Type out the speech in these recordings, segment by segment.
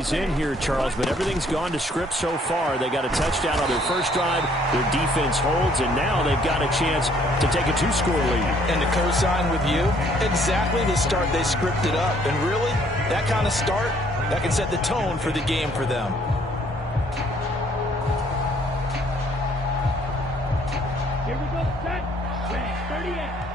plays in here, Charles, but everything's gone to script so far. They got a touchdown on their first drive. Their defense holds, and now they've got a chance to take a 2-score lead. And to co-sign with you, exactly the start they scripted up. And really, that kind of start, that can set the tone for the game for them. Here we go, set, ready, 38.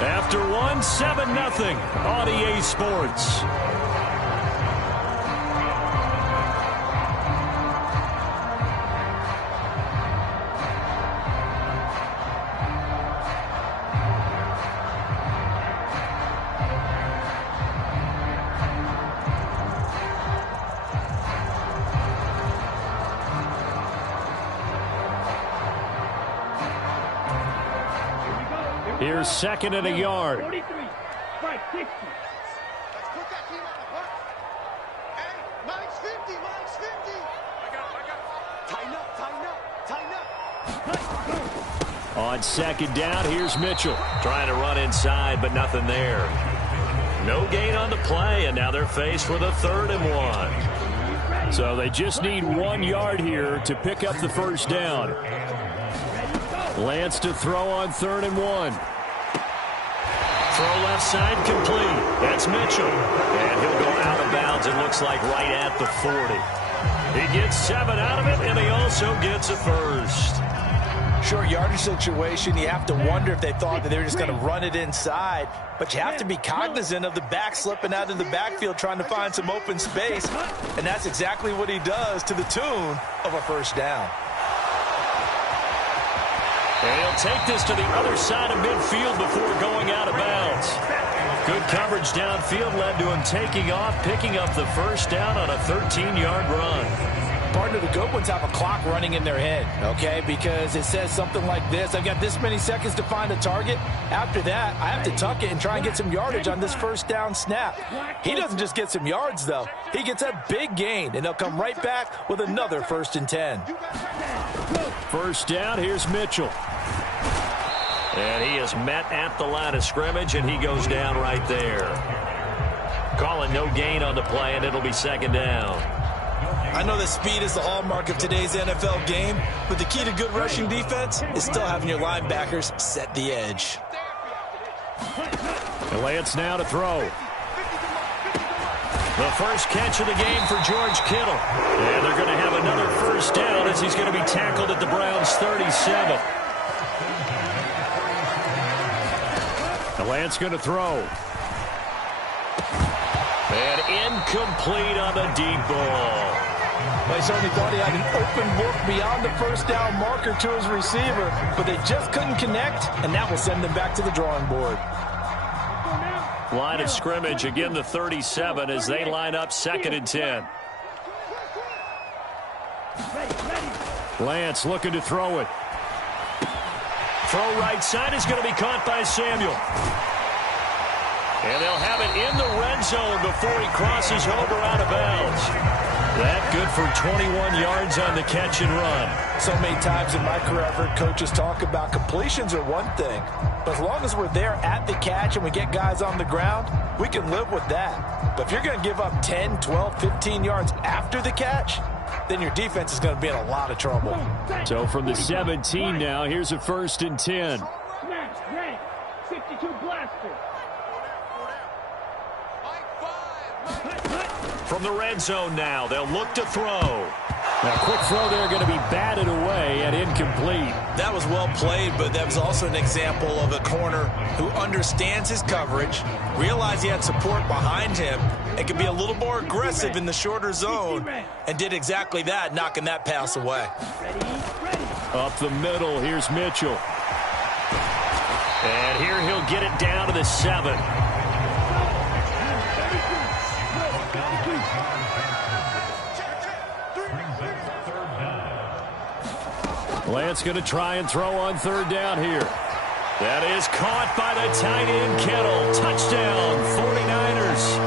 After one, 7-0 on EA Sports. Here's second and a yard. 43, strike 60. Let's put that team on the clock. Hey, mine's 50, mine's 50. Tighten up. On second down, here's Mitchell. Trying to run inside, but nothing there. No gain on the play, and now they're faced with a 3rd and 1. So they just need 1 yard here to pick up the first down. Lance to throw on 3rd and 1. Throw left side complete. That's Mitchell. And he'll go out of bounds, it looks like right at the 40. He gets 7 out of it, and he also gets a first. Short yardage situation, you have to wonder if they thought that they were just going to run it inside. But you have to be cognizant of the back slipping out of the backfield trying to find some open space. And that's exactly what he does to the tune of a first down. And he'll take this to the other side of midfield before going out of bounds. Good coverage downfield led to him taking off, picking up the first down on a 13-yard run. Partner, the good ones have a clock running in their head, okay? Because it says something like this. I've got this many seconds to find a target. After that, I have to tuck it and try and get some yardage on this first down snap. He doesn't just get some yards, though. He gets a big gain, and they'll come right back with another 1st and 10. First down, here's Mitchell. And he is met at the line of scrimmage, and he goes down right there. Calling no gain on the play, and it'll be 2nd down. I know that speed is the hallmark of today's NFL game, but the key to good rushing defense is still having your linebackers set the edge. And Lance now to throw. The first catch of the game for George Kittle. And they're going to have another first down as he's going to be tackled at the Browns' 37. And Lance going to throw. And incomplete on the deep ball. Well, he certainly thought he had an open look beyond the first down marker to his receiver, but they just couldn't connect, and that will send them back to the drawing board. Line of scrimmage, again the 37 as they line up 2nd and 10. Lance looking to throw it. Throw right side is going to be caught by Samuel. And they'll have it in the red zone before he crosses over out of bounds. That good for 21 yards on the catch and run. So many times in my career I've heard coaches talk about completions are one thing, but as long as we're there at the catch and we get guys on the ground, we can live with that. But if you're going to give up 10, 12, 15 yards after the catch, then your defense is going to be in a lot of trouble. So from the 17 now, here's a 1st and 10. Snap, ready, 52 blaster. From the red zone now, they'll look to throw. Now, quick throw there going to be batted away and incomplete. That was well played, but that was also an example of a corner who understands his coverage, realized he had support behind him, and could be a little more aggressive in the shorter zone, and did exactly that, knocking that pass away. Up the middle, here's Mitchell. And here he'll get it down to the 7. Lance going to try and throw on 3rd down here. That is caught by the tight end Kittle. Touchdown, 49ers.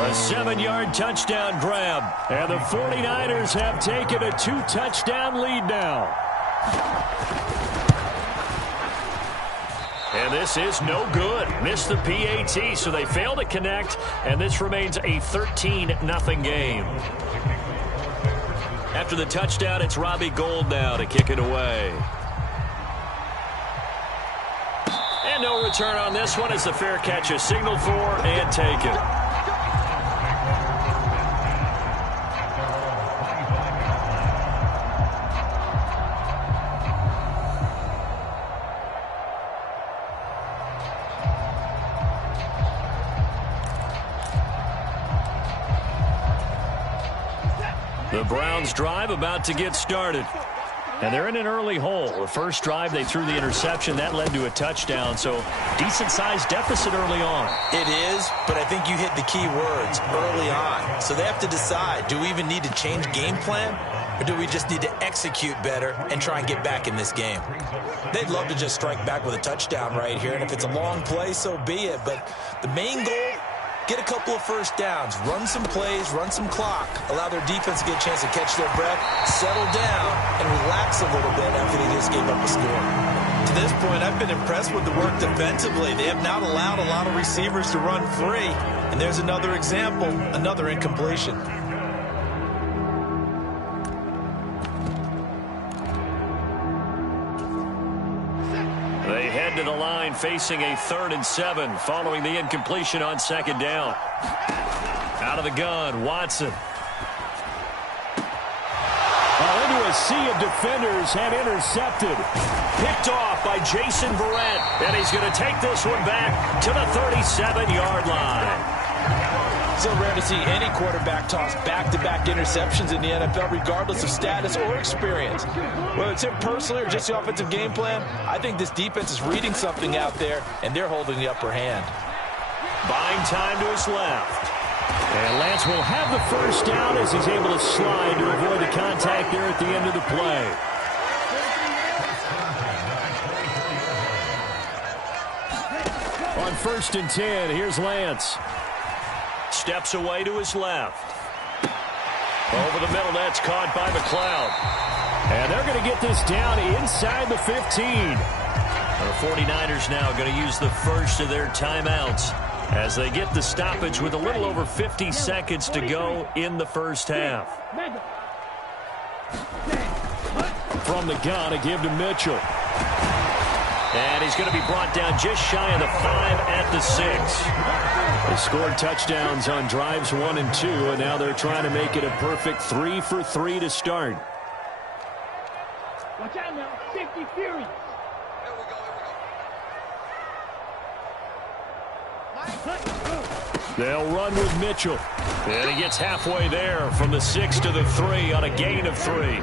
A 7-yard touchdown grab. And the 49ers have taken a 2-touchdown lead now. this is no good. Missed the PAT, so they fail to connect, and this remains a 13-0 game. After the touchdown, it's Robbie Gould now to kick it away. And no return on this one as the fair catch is signaled for and taken. The Browns drive about to get started. And they're in an early hole. The first drive, they threw the interception. That led to a touchdown, so decent-sized deficit early on. It is, but I think you hit the key words, early on. So they have to decide, do we even need to change game plan, or do we just need to execute better and try and get back in this game? They'd love to just strike back with a touchdown right here, and if it's a long play, so be it. But the main goal, get a couple of first downs, run some plays, run some clock, allow their defense to get a chance to catch their breath, settle down, and relax a little bit after they just gave up a score. To this point, I've been impressed with the work defensively. They have not allowed a lot of receivers to run free. And there's another example, another incompletion. They head to the line facing a 3rd and 7 following the incompletion on 2nd down. Out of the gun, Watson. Into a sea of defenders and intercepted. Picked off by Jason Verrett. And he's going to take this one back to the 37-yard line. So rare to see any quarterback toss back-to-back interceptions in the NFL, regardless of status or experience. Whether it's him personally or just the offensive game plan, I think this defense is reading something out there, and they're holding the upper hand. Buying time to his left. And Lance will have the first down as he's able to slide to avoid the contact there at the end of the play. On 1st and 10, here's Lance. Steps away to his left. Over the middle, that's caught by McLeod. And they're going to get this down inside the 15. The 49ers now going to use the first of their timeouts as they get the stoppage with a little over 50 seconds to go in the first half. From the gun, a give to Mitchell. And he's going to be brought down just shy of the 5 at the 6. They scored touchdowns on drives 1 and 2, and now they're trying to make it a perfect 3 for 3 to start. Watch out now, 50 Fury. They'll run with Mitchell. And he gets halfway there from the 6 to the 3 on a gain of 3.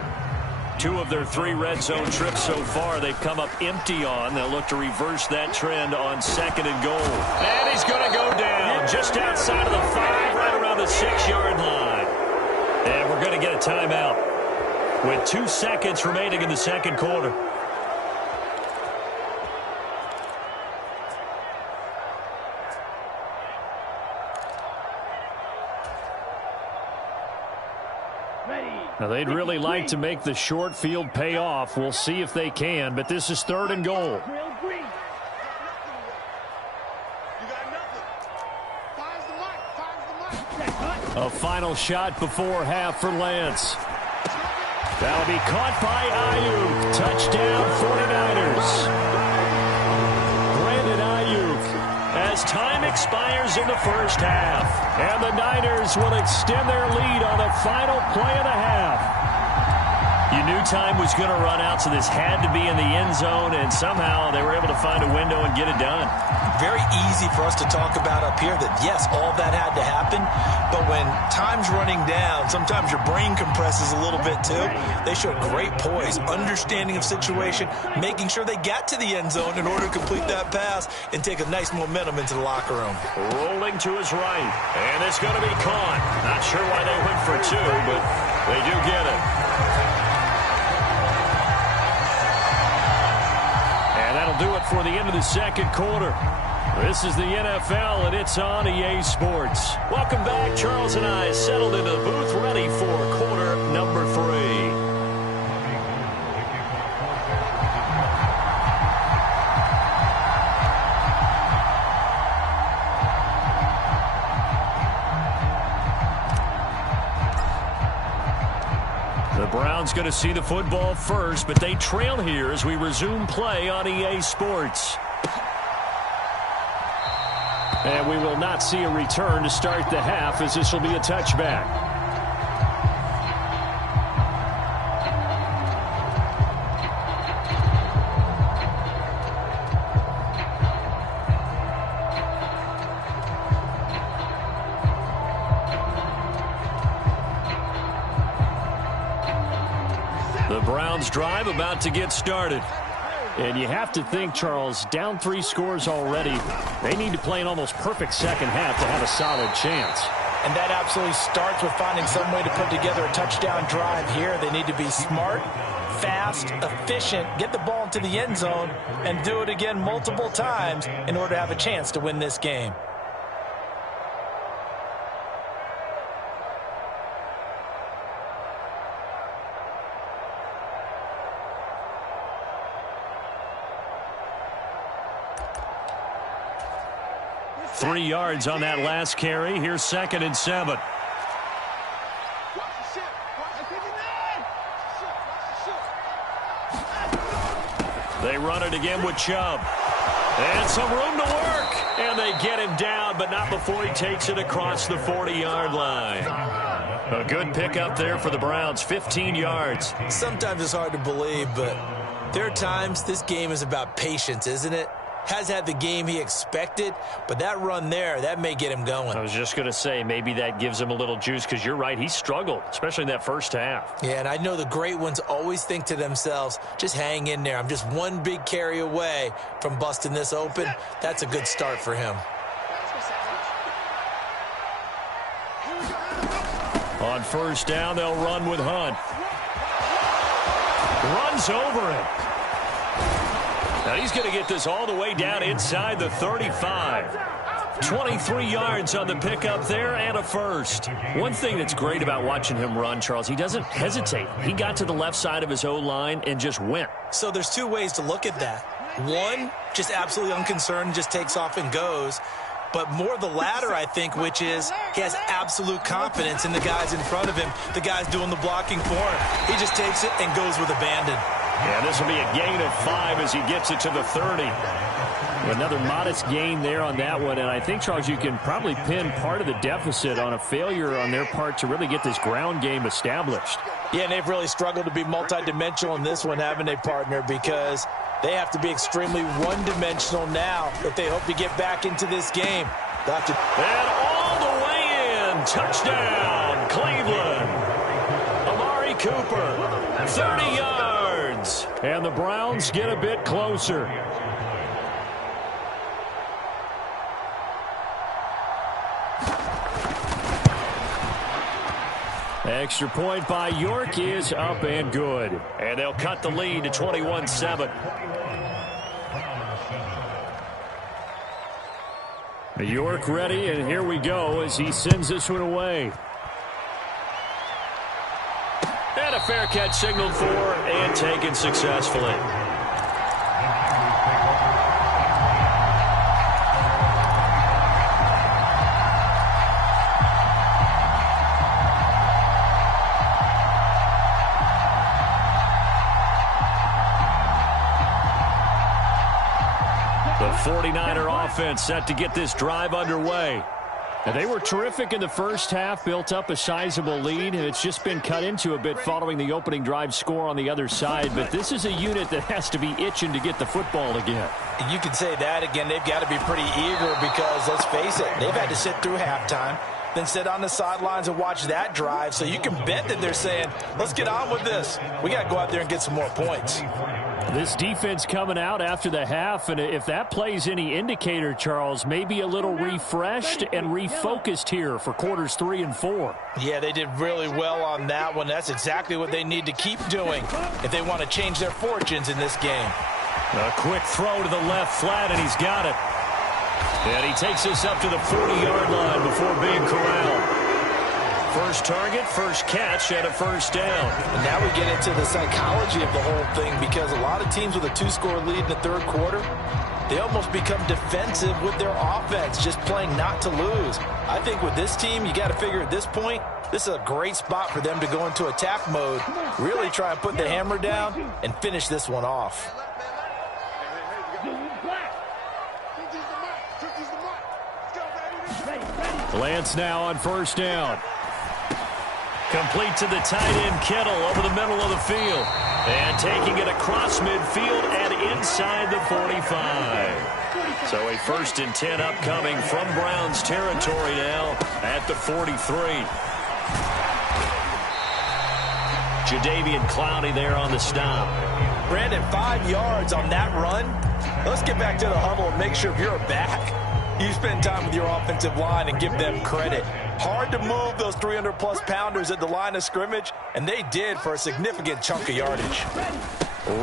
2 of their 3 red zone trips so far they've come up empty on. They'll look to reverse that trend on 2nd and goal. And he's going to go down just outside of the 5, right around the 6-yard line. And we're going to get a timeout with 2 seconds remaining in the 2nd quarter. Now, they'd really like to make the short field pay off. We'll see if they can, but this is 3rd and goal. A final shot before half for Lance. That'll be caught by Ayuk. Touchdown, 49ers. As time expires in the first half. And the Niners will extend their lead on the final play of the half. You knew time was going to run out, so this had to be in the end zone, and somehow they were able to find a window and get it done. Very easy for us to talk about up here that, yes, all that had to happen, but when time's running down, sometimes your brain compresses a little bit too. They showed great poise, understanding of situation, making sure they got to the end zone in order to complete that pass and take a nice momentum into the locker room. Rolling to his right, and it's going to be caught. Not sure why they went for 2, but they do get it. And that'll do it for the end of the 2nd quarter. This is the NFL, and it's on EA Sports. Welcome back. Charles and I settled into the booth, ready for quarter number 3. Browns going to see the football first, but they trail here as we resume play on EA Sports. And we will not see a return to start the half, as this will be a touchback. The Browns drive about to get started. And you have to think, Charles, down 3 scores already. They need to play an almost perfect second half to have a solid chance. And that absolutely starts with finding some way to put together a touchdown drive here. They need to be smart, fast, efficient, get the ball into the end zone, and do it again multiple times in order to have a chance to win this game. Three yards on that last carry. Here's 2nd and 7. They run it again with Chubb. And some room to work. And they get him down, but not before he takes it across the 40-yard line. A good pickup there for the Browns, 15 yards. Sometimes it's hard to believe, but there are times this game is about patience, isn't it? Has had the game he expected, but that run there, that may get him going. I was just going to say, maybe that gives him a little juice, because you're right, he struggled, especially in that first half. Yeah, and I know the great ones always think to themselves, just hang in there. I'm just one big carry away from busting this open. That's a good start for him. On first down, they'll run with Hunt. Runs over it. Now he's going to get this all the way down inside the 35. 23 yards on the pickup there and a first. One thing that's great about watching him run, Charles, he doesn't hesitate. He got to the left side of his O-line and just went. So there's two ways to look at that. One, just absolutely unconcerned, just takes off and goes. But more the latter, I think, which is he has absolute confidence in the guys in front of him, the guys doing the blocking for him. He just takes it and goes with abandon. Yeah, this will be a gain of 5 as he gets it to the 30. Another modest gain there on that one, and I think, Charles, you can probably pin part of the deficit on a failure on their part to really get this ground game established. Yeah, and they've really struggled to be multidimensional in this one, haven't they, partner, because they have to be extremely one-dimensional now if they hope to get back into this game. They'll have to... And all the way in, touchdown, Cleveland. Amari Cooper, 30 yards. And the Browns get a bit closer. Extra point by York is up and good. And they'll cut the lead to 21-7. York ready, and here we go as he sends this one away. And a fair catch signaled for and taken successfully. The 49er offense set to get this drive underway. And they were terrific in the first half, built up a sizable lead, and it's just been cut into a bit following the opening drive score on the other side. But this is a unit that has to be itching to get the football again. You can say that again. They've got to be pretty eager because, let's face it, they've had to sit through halftime, then sit on the sidelines and watch that drive. So you can bet that they're saying, let's get on with this. We got to go out there and get some more points. This defense coming out after the half, and if that plays any indicator, Charles, maybe a little refreshed and refocused here for quarters 3 and 4. Yeah, they did really well on that one. That's exactly what they need to keep doing if they want to change their fortunes in this game. A quick throw to the left flat, and he's got it. And he takes this up to the 40-yard line before being corralled. First target, first catch, and a first down. And now we get into the psychology of the whole thing because a lot of teams with a 2-score lead in the third quarter, they almost become defensive with their offense, just playing not to lose. I think with this team, you got to figure at this point, this is a great spot for them to go into attack mode, really try and put the hammer down and finish this one off. Lance now on first down. Complete to the tight end, Kittle, over the middle of the field. And taking it across midfield and inside the 45. So a 1st and 10 upcoming from Browns territory now at the 43. Jadeveon Clowney there on the stop. Brandon, 5 yards on that run. Let's get back to the huddle and make sure if you're back, you spend time with your offensive line and give them credit. Hard to move those 300-plus pounders at the line of scrimmage, and they did for a significant chunk of yardage.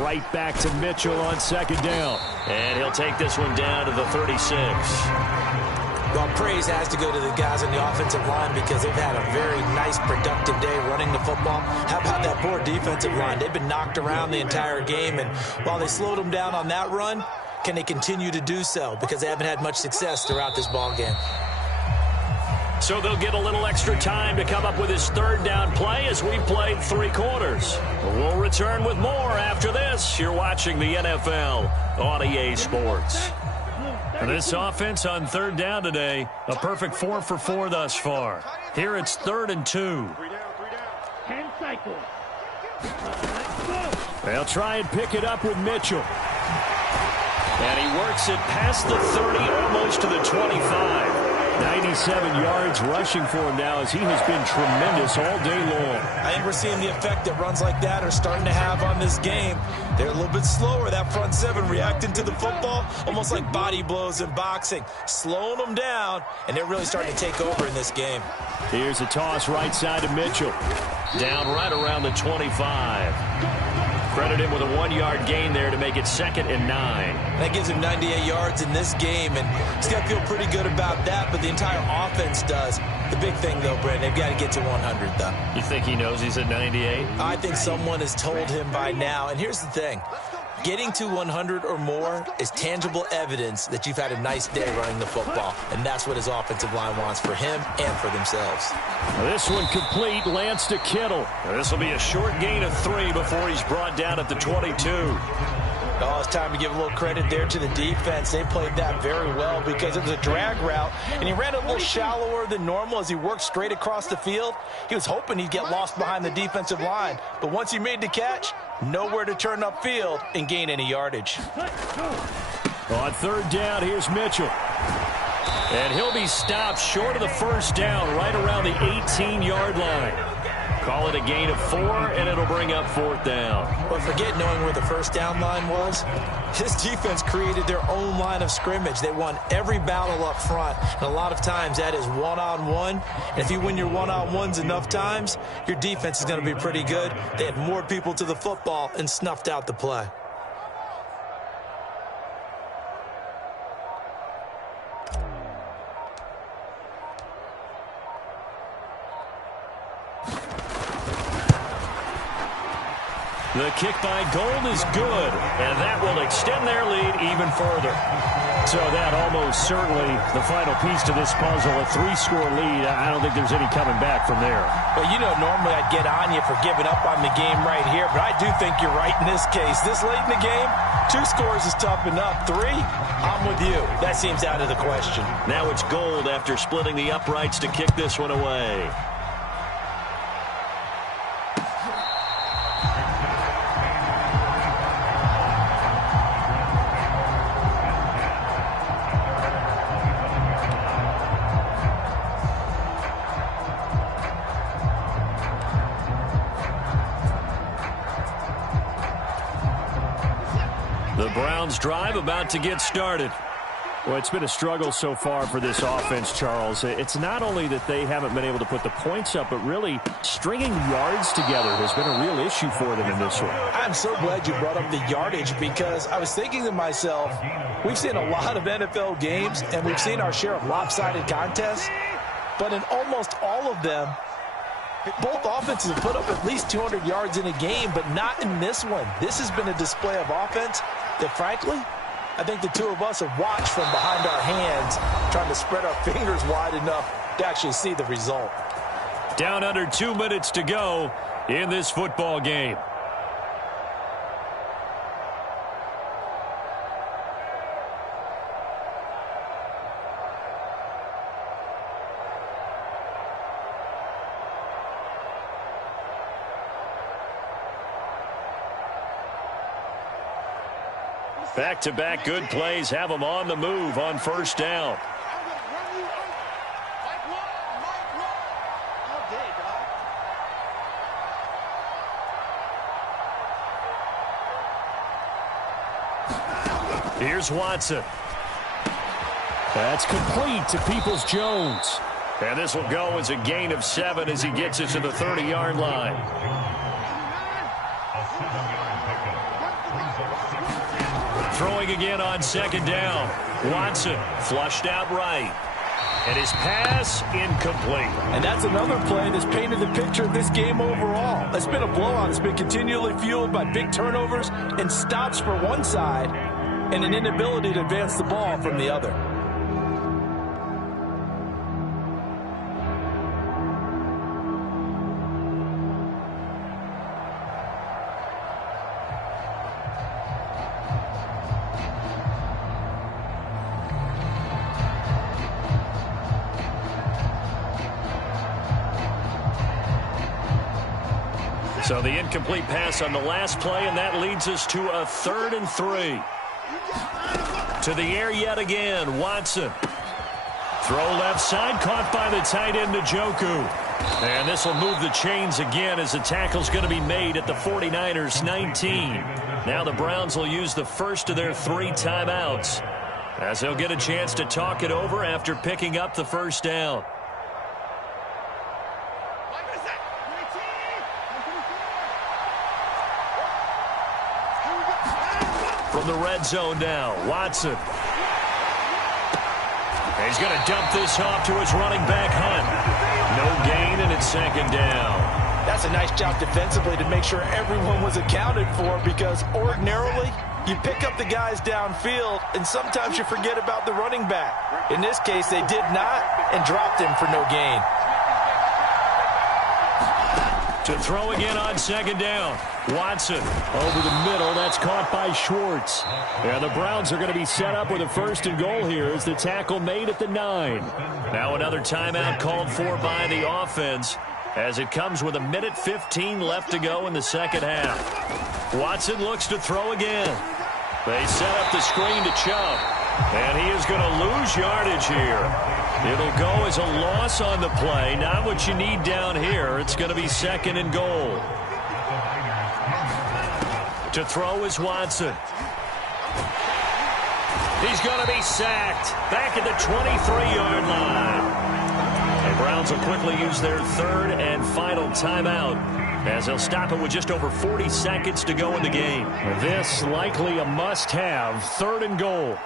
Right back to Mitchell on 2nd down. And he'll take this one down to the 36. Well, praise has to go to the guys on the offensive line because they've had a very nice, productive day running the football. How about that poor defensive line? They've been knocked around the entire game, and while they slowed them down on that run, can they continue to do so? Because they haven't had much success throughout this ball game. So they'll get a little extra time to come up with his 3rd down play as we played 3 quarters. We'll return with more after this. You're watching the NFL on EA Sports. This offense on 3rd down today, a perfect 4 for 4 thus far. Here it's 3rd and 2. 10 cycles. They'll try and pick it up with Mitchell. And he works it past the 30, almost to the 25. 97 yards rushing for him now as he has been tremendous all day long. I think we're seeing the effect that runs like that are starting to have on this game. They're a little bit slower, that front 7 reacting to the football, almost like body blows in boxing, slowing them down, and they're really starting to take over in this game. Here's a toss right side to Mitchell. Down right around the 25. Credit him with a 1-yard gain there to make it 2nd and 9. That gives him 98 yards in this game, and he's got to feel pretty good about that, but the entire offense does. The big thing, though, Brandon, they've got to get to 100, though. You think he knows he's at 98? I think someone has told him by now, and here's the thing. Getting to 100 or more is tangible evidence that you've had a nice day running the football, and that's what his offensive line wants for him and for themselves. This one complete, Lance to Kittle. This will be a short gain of 3 before he's brought down at the 22. Oh, it's time to give a little credit there to the defense. They played that very well because it was a drag route, and he ran a little shallower than normal as he worked straight across the field. He was hoping he'd get lost behind the defensive line, but once he made the catch, nowhere to turn upfield and gain any yardage. On 3rd down, here's Mitchell. And he'll be stopped short of the 1st down, right around the 18-yard line. Call it a gain of 4, and it'll bring up 4th down. But forget knowing where the 1st down line was. His defense created their own line of scrimmage. They won every battle up front, and a lot of times that is one-on-one. And if you win your one-on-ones enough times, your defense is going to be pretty good. They had more people to the football and snuffed out the play. The kick by Gold is good, and that will extend their lead even further. So that almost certainly the final piece to this puzzle, a 3-score lead. I don't think there's any coming back from there. Well, you know, normally I'd get on you for giving up on the game right here, but I do think you're right in this case. This late in the game, 2 scores is tough enough. 3, I'm with you. That seems out of the question. Now it's Gold after splitting the uprights to kick this one away. The Browns drive about to get started. Well, it's been a struggle so far for this offense, Charles. It's not only that they haven't been able to put the points up, but really stringing yards together has been a real issue for them in this one. I'm so glad you brought up the yardage because I was thinking to myself, we've seen a lot of NFL games and we've seen our share of lopsided contests, but in almost all of them, both offenses have put up at least 200 yards in a game, but not in this one. This has been a display of offense that, frankly, I think the two of us have watched from behind our hands, trying to spread our fingers wide enough to actually see the result. Down under 2 minutes to go in this football game. Back-to-back good plays have them on the move on first down. Here's Watson. That's complete to Peoples-Jones. And this will go as a gain of 7 as he gets it to the 30-yard line. Throwing again on second down. Watson flushed out right. And his pass incomplete. And that's another play that's painted the picture of this game overall. It's been a blowout. It's been continually fueled by big turnovers and stops for one side and an inability to advance the ball from the other. So the incomplete pass on the last play, and that leads us to a 3rd and 3. To the air yet again, Watson. Throw left side, caught by the tight end, Njoku. And this will move the chains again as the tackle's going to be made at the 49ers 19. Now the Browns will use the first of their 3 timeouts as they'll get a chance to talk it over after picking up the first down. From the red zone now, Watson. He's going to dump this off to his running back, Hunt. No gain, and it's second down. That's a nice job defensively to make sure everyone was accounted for, because ordinarily you pick up the guys downfield, and sometimes you forget about the running back. In this case, they did not and dropped him for no gain. To throw again on second down. Watson over the middle. That's caught by Schwartz. And the Browns are going to be set up with a 1st and goal here as the tackle made at the 9. Now another timeout called for by the offense as it comes with 1:15 left to go in the second half. Watson looks to throw again. They set up the screen to Chubb. And he is going to lose yardage here. It'll go as a loss on the play. Not what you need down here. It's going to be 2nd and goal. To throw is Watson. He's going to be sacked. Back at the 23-yard line. The Browns will quickly use their 3rd and final timeout as they'll stop it with just over 40 seconds to go in the game. This likely a must-have 3rd and goal.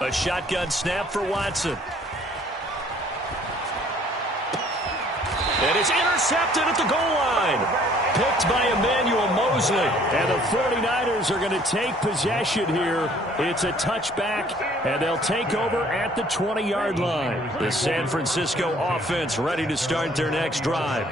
A shotgun snap for Watson. And it's intercepted at the goal line. Picked by Emmanuel Mosley. And the 49ers are going to take possession here. It's a touchback, and they'll take over at the 20-yard line. The San Francisco offense ready to start their next drive.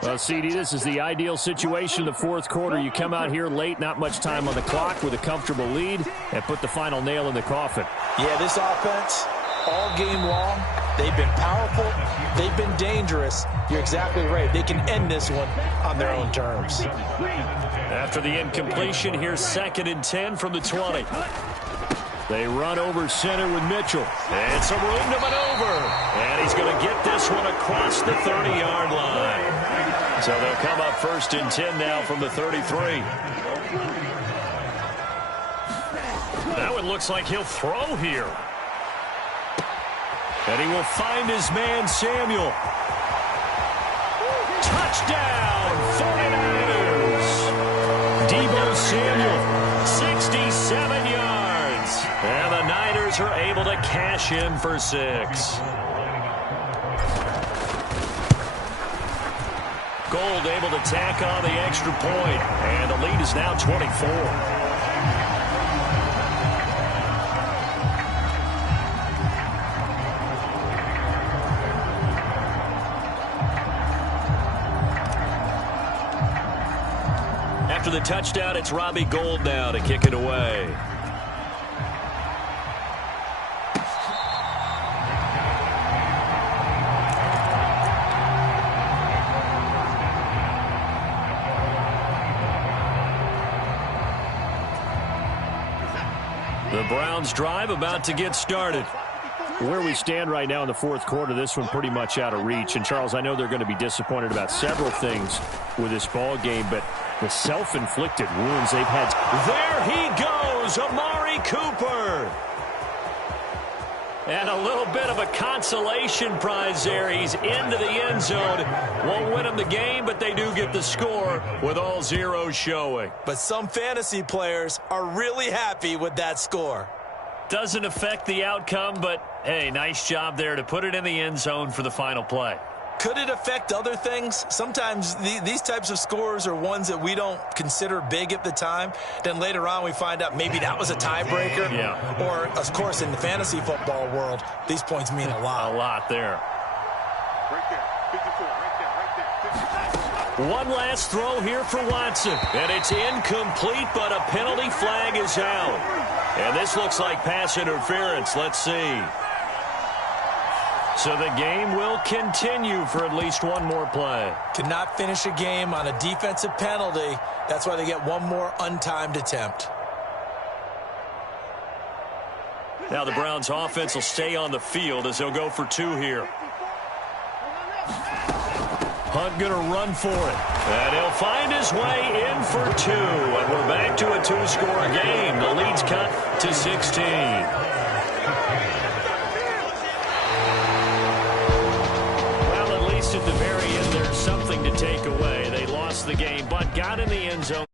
Well, CD, this is the ideal situation in the 4th quarter. You come out here late, not much time on the clock, with a comfortable lead, and put the final nail in the coffin. Yeah, this offense, all game long, they've been powerful, they've been dangerous. You're exactly right. They can end this one on their own terms. After the incompletion, here's 2nd and 10 from the 20. They run over center with Mitchell. And some room to maneuver. And he's going to get this one across the 30-yard line. So they'll come up 1st and 10 now from the 33. Now it looks like he'll throw here. And he will find his man, Samuel. Touchdown, 49ers. Deebo Samuel, 67 yards. And the Niners are able to cash in for 6. Gold able to tack on the extra point. And the lead is now 24. after the touchdown. It's Robbie Gould now to kick it away. The Browns drive about to get started. Where we stand right now in the fourth quarter, this one pretty much out of reach. And, Charles, I know they're going to be disappointed about several things with this ball game, but the self-inflicted wounds they've had. There he goes, Amari Cooper. And a little bit of a consolation prize there. He's into the end zone. Won't win them the game, but they do get the score with all zeros showing. But some fantasy players are really happy with that score. Doesn't affect the outcome, but, hey, nice job there to put it in the end zone for the final play. Could it affect other things? Sometimes these types of scores are ones that we don't consider big at the time. Then later on we find out maybe that was a tiebreaker. Yeah. Or, of course, in the fantasy football world, these points mean a lot. A lot there. Right there. 54. Right there. 55. One last throw here for Watson. And it's incomplete, but a penalty flag is out. And this looks like pass interference. Let's see. So the game will continue for at least one more play. Cannot finish a game on a defensive penalty. That's why they get one more untimed attempt. Now the Browns offense will stay on the field as they'll go for two here. Hunt going to run for it. And he'll find his way in for two. And we're back to a two-score game. The lead's cut to 16. At the very end, there's something to take away. They lost the game, but got in the end zone.